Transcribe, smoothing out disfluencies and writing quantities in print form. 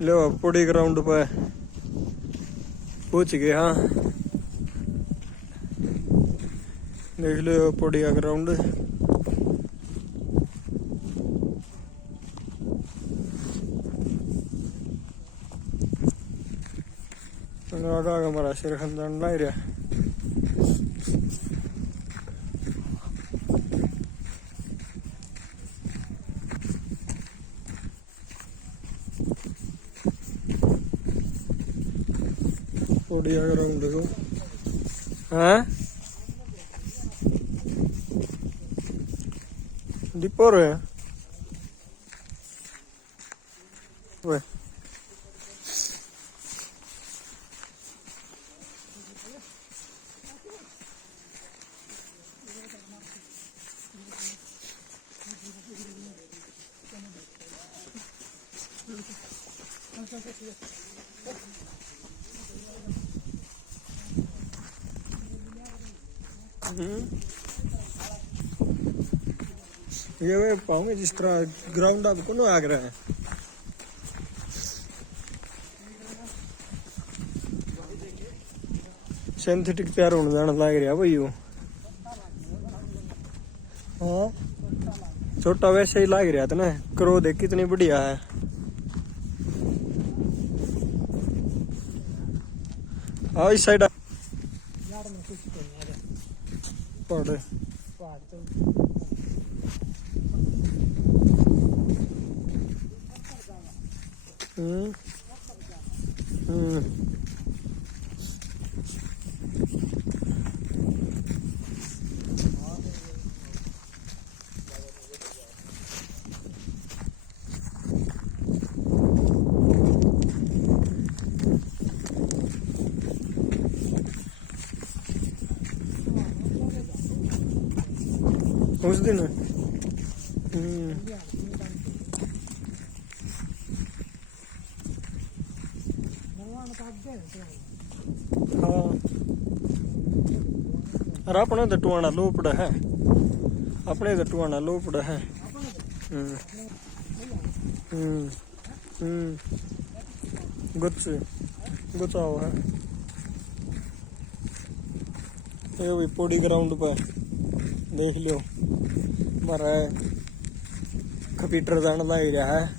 लो पुड़ी ग्राउंड पे पहुंच गए। हाँ देख लो पुड़ी का ग्राउंड। हमारा शेर खानदान ला रहा। पुड़िया ग्राउंड देखो। हाँ डिपो है वे। ये वे पाऊंगे जिस तरह ग्राउंड आपको ना आग रहा है। सिंथेटिक तैयार होने जाना लग रहा भाई वो। हाँ छोटा वैसे ही लग रहा था ना। करो देख कितनी बढ़िया है। हाँ इस साइड पहाड़ उस दिन हाँ अरे अपने तो टुआना लोपड़ा है। अपने तो टुआना लोपड़ा है। गुच्छा हुआ है। ये भी पौड़ी ग्राउंड पे देख लो हमारा कंप्यूटर जान लग रहा है।